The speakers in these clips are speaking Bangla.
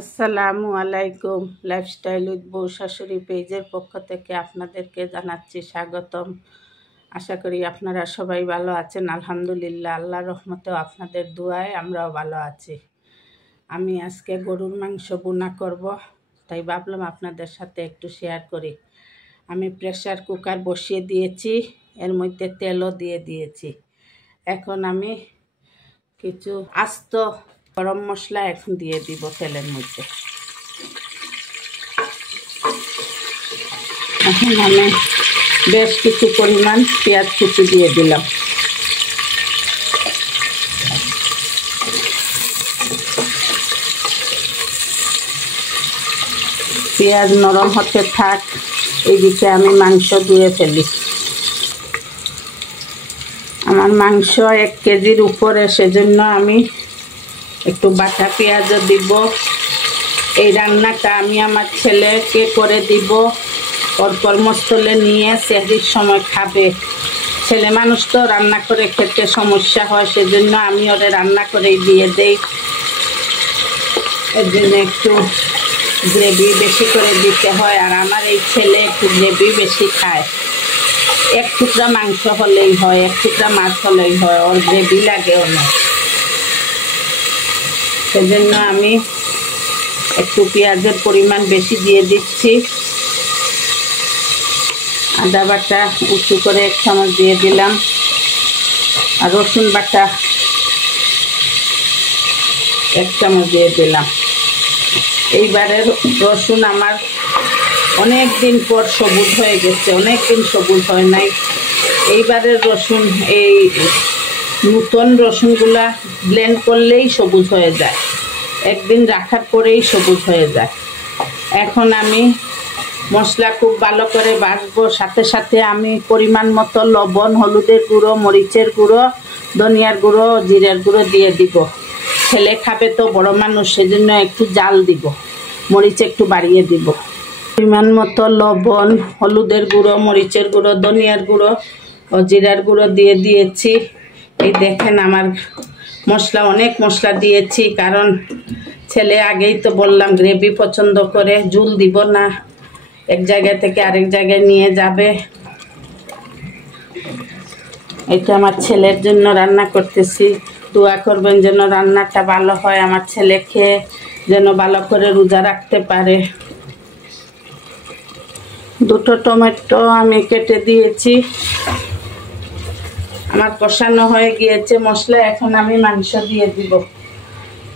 আসসালামু আলাইকুম। লাইফস্টাইল উইথ বউ শাশুড়ি পেজের পক্ষ থেকে আপনাদেরকে জানাচ্ছি স্বাগতম। আশা করি আপনারা সবাই ভালো আছেন। আলহামদুলিল্লাহ, আল্লাহর রহমতেও আপনাদের দোয়ায় আমরাও ভালো আছি। আমি আজকে গরুর মাংস ভুনা করব, তাই ভাবলাম আপনাদের সাথে একটু শেয়ার করি। আমি প্রেসার কুকার বসিয়ে দিয়েছি, এর মধ্যে তেলও দিয়ে দিয়েছি। এখন আমি কিছু আস্ত গরম মশলা এখন দিয়ে দিব তেলের মধ্যে। এখন আমি বেশ কিছু পরিমাণ পেঁয়াজ কুচি দিয়ে দিলাম। পেঁয়াজ নরম হতে থাক, এইদিকে আমি মাংস ধুয়ে ফেলি। আমার মাংস 1 কেজির উপরে, সেজন্য আমি একটু বাটা পেঁয়াজও দিব। এই রান্নাটা আমি আমার ছেলেকে করে দিব, ওর কর্মস্থলে নিয়ে সেহরির সময় খাবে। ছেলে মানুষ তো রান্না করে খেতে সমস্যা হয়, সেজন্য আমি ওরে রান্না করেই দিয়ে দেই। এর জন্য একটু গ্রেভি বেশি করে দিতে হয়, আর আমার এই ছেলে একটু গ্রেভি বেশি খায়। 1 টুকরা মাংস হলেই হয়, 1 টুকরা মাছ হলেই হয়, ওর গ্রেভি লাগে অনেক। সেজন্য আমি একটু পেঁয়াজের পরিমাণ বেশি দিয়ে দিচ্ছি। আদা বাটা উঁচু করে 1 চামচ দিয়ে দিলাম, আর রসুন বাটা 1 চামচ দিয়ে দিলাম। এইবারে রসুন আমার অনেক দিন পর সবুজ হয়ে গেছে, অনেক দিন সবুজ হয় নাই। এইবারের রসুন, এই নতুন রসুনগুলা ব্লেন্ড করলেই সবুজ হয়ে যায়, একদিন রাখার পরেই সবুজ হয়ে যায়। এখন আমি মশলা খুব ভালো করে ভাজবো, সাথে সাথে আমি পরিমাণ মতো লবণ, হলুদের গুঁড়ো, মরিচের গুঁড়ো, ধনিয়ার গুঁড়ো, জিরার গুঁড়ো দিয়ে দিব। ছেলে খাবে তো, বড় মানুষ, সেজন্য একটু জাল দিব, মরিচ একটু বাড়িয়ে দিব। পরিমাণ মতো লবণ, হলুদের গুঁড়ো, মরিচের গুঁড়ো, ধনিয়ার গুঁড়ো ও জিরার গুঁড়ো দিয়ে দিয়েছি। এই দেখেন আমার মশলা, অনেক মশলা দিয়েছি, কারণ ছেলে আগেই তো বললাম গ্রেভি পছন্দ করে, ঝুল দিব না, এক জায়গা থেকে আরেক জায়গায় নিয়ে যাবে। এটা আমার ছেলের জন্য রান্না করতেছি। দোয়া করবেন যেন রান্নাটা ভালো হয়, আমার ছেলে খেয়ে যেন ভালো করে রোজা রাখতে পারে। 2টো টমেটো আমি কেটে দিয়েছি। আমার কষানো হয়ে গিয়েছে মশলা, এখন আমি মাংস দিয়ে দিব।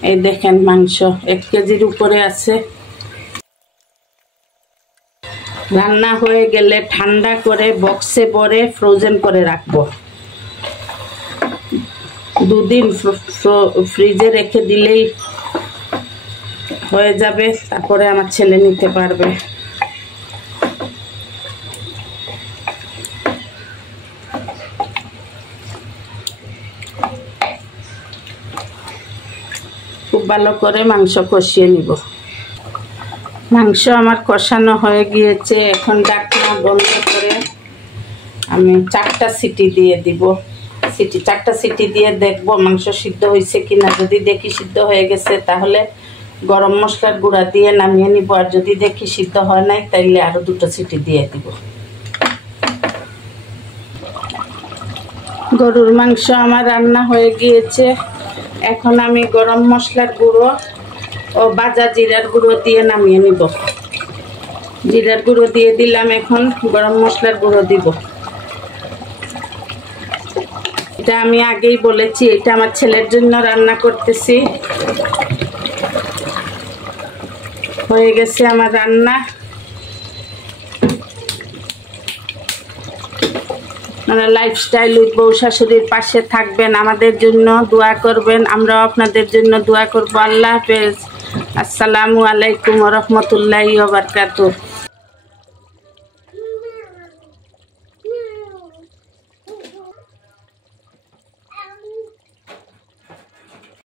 এই দেখেন মাংস 1 কেজির উপরে আছে। রান্না হয়ে গেলে ঠান্ডা করে বক্সে ভরে ফ্রোজেন করে রাখবো। 2 দিন ফ্রিজে রেখে দিলেই হয়ে যাবে, তারপরে আমার ছেলে নিতে পারবে। খুব ভালো করে মাংস কষিয়ে নিব। মাংস আমার কষানো হয়ে গিয়েছে, এখন ঢাকনা বন্ধ করে আমি 4টা সিটি দিয়ে দিব। 4টা সিটি দিয়ে দেখবো মাংস সিদ্ধ হয়েছে কিনা। যদি দেখি সিদ্ধ হয়ে গেছে, তাহলে গরম মশলার গুঁড়া দিয়ে নামিয়ে নিব, আর যদি দেখি সিদ্ধ হয় নাই, তাইলে আরো 2টো সিটি দিয়ে দিব। গরুর মাংস আমার রান্না হয়ে গিয়েছে। এখন আমি গরম মশলার গুঁড়ো ও ভাজা জিরার গুঁড়ো দিয়ে নামিয়ে নিব। জিরার গুঁড়ো দিয়ে দিলাম, এখন গরম মশলার গুঁড়ো দিব। এটা আমি আগেই বলেছি, এটা আমার ছেলের জন্য রান্না করতেছি। হয়ে গেছে আমার রান্না। আপনারা লাইফস্টাইল উইথ বউ শাশুড়ির পাশে থাকবেন, আমাদের জন্য দোয়া করবেন, আমরাও আপনাদের জন্য দোয়া করবো। আল্লাহ হাফেজ। আসসালামু আলাইকুম ওয়া রাহমাতুল্লাহি ওয়া বারাকাতুহু।